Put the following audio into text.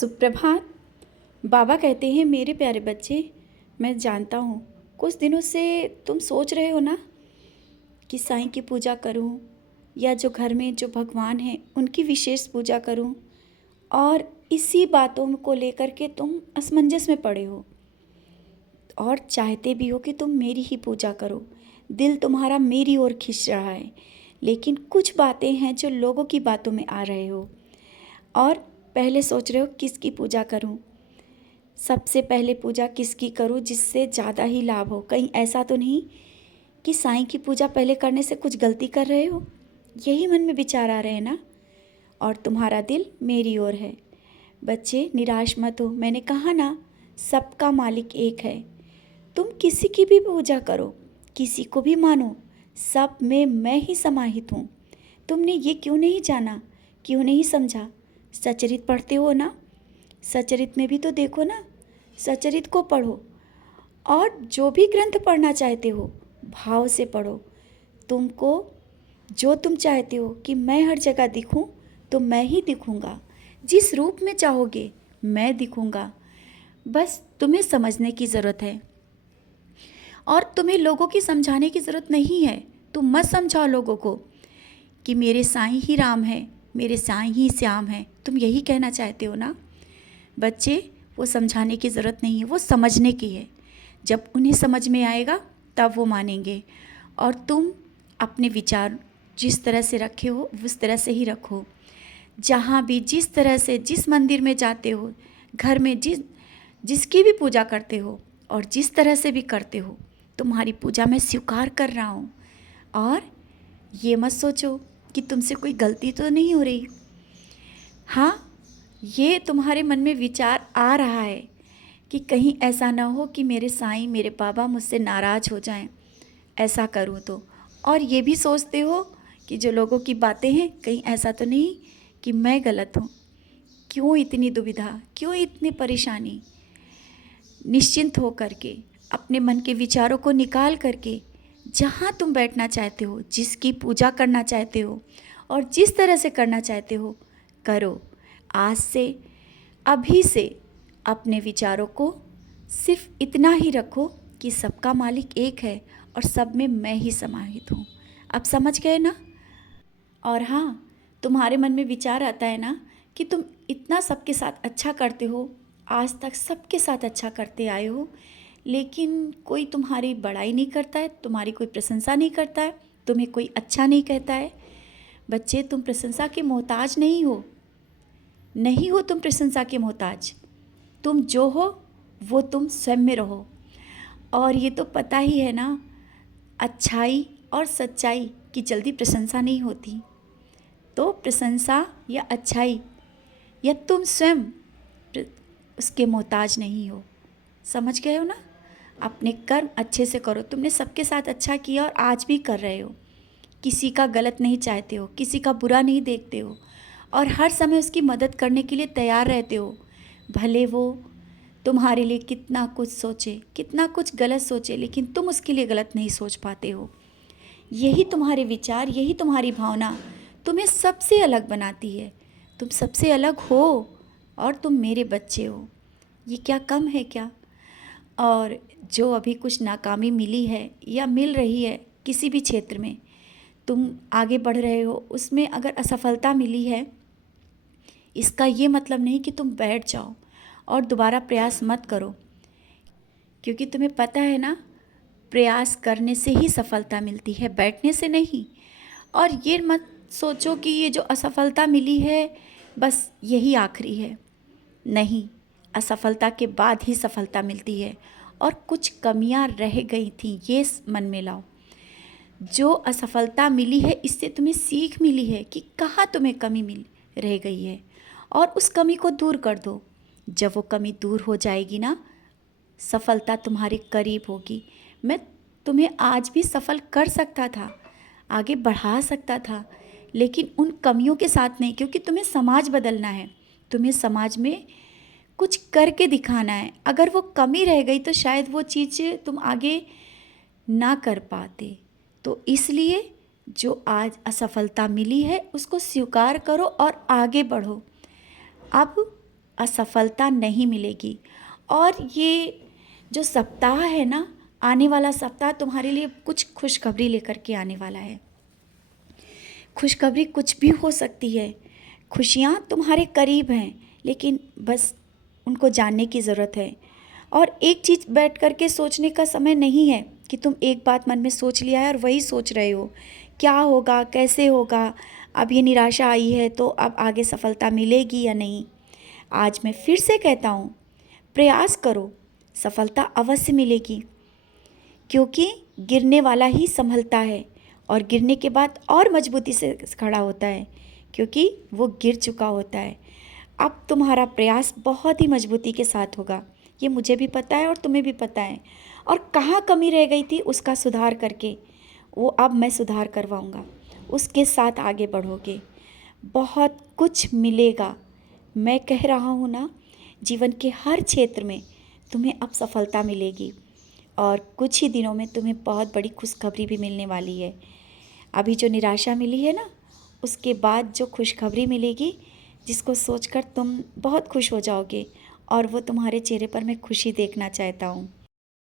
सुप्रभात। बाबा कहते हैं, मेरे प्यारे बच्चे, मैं जानता हूँ कुछ दिनों से तुम सोच रहे हो ना कि साईं की पूजा करूँ या जो घर में जो भगवान हैं उनकी विशेष पूजा करूँ। और इसी बातों को लेकर के तुम असमंजस में पड़े हो और चाहते भी हो कि तुम मेरी ही पूजा करो। दिल तुम्हारा मेरी ओर खींच रहा है, लेकिन कुछ बातें हैं जो लोगों की बातों में आ रहे हो और पहले सोच रहे हो किसकी पूजा करूं। सबसे पहले पूजा किसकी करूं जिससे ज़्यादा ही लाभ हो। कहीं ऐसा तो नहीं कि साईं की पूजा पहले करने से कुछ गलती कर रहे हो। यही मन में विचार आ रहे हैं ना, और तुम्हारा दिल मेरी ओर है। बच्चे, निराश मत हो। मैंने कहा ना, सबका मालिक एक है। तुम किसी की भी पूजा करो, किसी को भी मानो, सब में मैं ही समाहित हूँ। तुमने ये क्यों नहीं जाना, क्यों नहीं समझा? सचरित पढ़ते हो ना, सचरित में भी तो देखो ना। सचरित को पढ़ो और जो भी ग्रंथ पढ़ना चाहते हो भाव से पढ़ो। तुमको जो तुम चाहते हो कि मैं हर जगह दिखूं, तो मैं ही दिखूंगा। जिस रूप में चाहोगे मैं दिखूंगा। बस तुम्हें समझने की ज़रूरत है और तुम्हें लोगों की समझाने की ज़रूरत नहीं है। तुम मत समझाओ लोगों को कि मेरे साईं ही राम है, मेरे साईं ही श्याम है। तुम यही कहना चाहते हो ना। बच्चे, वो समझाने की ज़रूरत नहीं है, वो समझने की है। जब उन्हें समझ में आएगा तब वो मानेंगे। और तुम अपने विचार जिस तरह से रखे हो उस तरह से ही रखो। जहाँ भी जिस तरह से, जिस मंदिर में जाते हो, घर में जिसकी भी पूजा करते हो और जिस तरह से भी करते हो, तुम्हारी पूजा मैं स्वीकार कर रहा हूँ। और ये मत सोचो कि तुमसे कोई गलती तो नहीं हो रही। हाँ, ये तुम्हारे मन में विचार आ रहा है कि कहीं ऐसा ना हो कि मेरे साईं, मेरे बाबा मुझसे नाराज़ हो जाएं ऐसा करूँ तो। और ये भी सोचते हो कि जो लोगों की बातें हैं, कहीं ऐसा तो नहीं कि मैं गलत हूँ। क्यों इतनी दुविधा, क्यों इतनी परेशानी? निश्चिंत हो करके अपने मन के विचारों को निकाल करके जहाँ तुम बैठना चाहते हो, जिसकी पूजा करना चाहते हो और जिस तरह से करना चाहते हो करो। आज से, अभी से अपने विचारों को सिर्फ इतना ही रखो कि सबका मालिक एक है और सब में मैं ही समाहित हूँ। अब समझ गए ना। और हाँ, तुम्हारे मन में विचार आता है ना कि तुम इतना सबके साथ अच्छा करते हो, आज तक सबके साथ अच्छा करते आए हो, लेकिन कोई तुम्हारी बड़ाई नहीं करता है, तुम्हारी कोई प्रशंसा नहीं करता है, तुम्हें कोई अच्छा नहीं कहता है। बच्चे, तुम प्रशंसा के मोहताज नहीं हो। नहीं हो तुम प्रशंसा के मोहताज। तुम जो हो वो तुम स्वयं में रहो। और ये तो पता ही है ना, अच्छाई और सच्चाई की जल्दी प्रशंसा नहीं होती। तो प्रशंसा या अच्छाई या तुम स्वयं उसके मोहताज नहीं हो। समझ गए हो ना। अपने कर्म अच्छे से करो। तुमने सबके साथ अच्छा किया और आज भी कर रहे हो। किसी का गलत नहीं चाहते हो, किसी का बुरा नहीं देखते हो और हर समय उसकी मदद करने के लिए तैयार रहते हो। भले वो तुम्हारे लिए कितना कुछ सोचे, कितना कुछ गलत सोचे, लेकिन तुम उसके लिए गलत नहीं सोच पाते हो। यही तुम्हारे विचार, यही तुम्हारी भावना तुम्हें सबसे अलग बनाती है। तुम सबसे अलग हो और तुम मेरे बच्चे हो। ये क्या कम है क्या? और जो अभी कुछ नाकामी मिली है या मिल रही है किसी भी क्षेत्र में, तुम आगे बढ़ रहे हो, उसमें अगर असफलता मिली है, इसका ये मतलब नहीं कि तुम बैठ जाओ और दोबारा प्रयास मत करो। क्योंकि तुम्हें पता है ना, प्रयास करने से ही सफलता मिलती है, बैठने से नहीं। और ये मत सोचो कि ये जो असफलता मिली है बस यही आखिरी है। नहीं, असफलता के बाद ही सफलता मिलती है और कुछ कमियां रह गई थी, ये मन में लाओ। जो असफलता मिली है इससे तुम्हें सीख मिली है कि कहाँ तुम्हें कमी मिल रह गई है और उस कमी को दूर कर दो। जब वो कमी दूर हो जाएगी ना, सफलता तुम्हारे करीब होगी। मैं तुम्हें आज भी सफल कर सकता था, आगे बढ़ा सकता था, लेकिन उन कमियों के साथ नहीं, क्योंकि तुम्हें समाज बदलना है। तुम्हें समाज में कुछ करके दिखाना है। अगर वो कमी रह गई तो शायद वो चीज़ तुम आगे ना कर पाते। तो इसलिए जो आज असफलता मिली है उसको स्वीकार करो और आगे बढ़ो। अब असफलता नहीं मिलेगी। और ये जो सप्ताह है ना, आने वाला सप्ताह तुम्हारे लिए कुछ खुशखबरी लेकर के आने वाला है। खुशखबरी कुछ भी हो सकती है। खुशियाँ तुम्हारे करीब हैं, लेकिन बस उनको जानने की ज़रूरत है। और एक चीज़ बैठ कर के सोचने का समय नहीं है कि तुम एक बात मन में सोच लिया है और वही सोच रहे हो, क्या होगा, कैसे होगा, अब ये निराशा आई है तो अब आगे सफलता मिलेगी या नहीं। आज मैं फिर से कहता हूँ, प्रयास करो, सफलता अवश्य मिलेगी। क्योंकि गिरने वाला ही संभलता है, और गिरने के बाद और मजबूती से खड़ा होता है, क्योंकि वो गिर चुका होता है। अब तुम्हारा प्रयास बहुत ही मजबूती के साथ होगा, ये मुझे भी पता है और तुम्हें भी पता है। और कहाँ कमी रह गई थी उसका सुधार करके, वो अब मैं सुधार करवाऊँगा, उसके साथ आगे बढ़ोगे, बहुत कुछ मिलेगा। मैं कह रहा हूँ ना, जीवन के हर क्षेत्र में तुम्हें अब सफलता मिलेगी, और कुछ ही दिनों में तुम्हें बहुत बड़ी खुशखबरी भी मिलने वाली है। अभी जो निराशा मिली है ना, उसके बाद जो खुशखबरी मिलेगी, जिसको सोचकर तुम बहुत खुश हो जाओगे, और वो तुम्हारे चेहरे पर मैं खुशी देखना चाहता हूँ।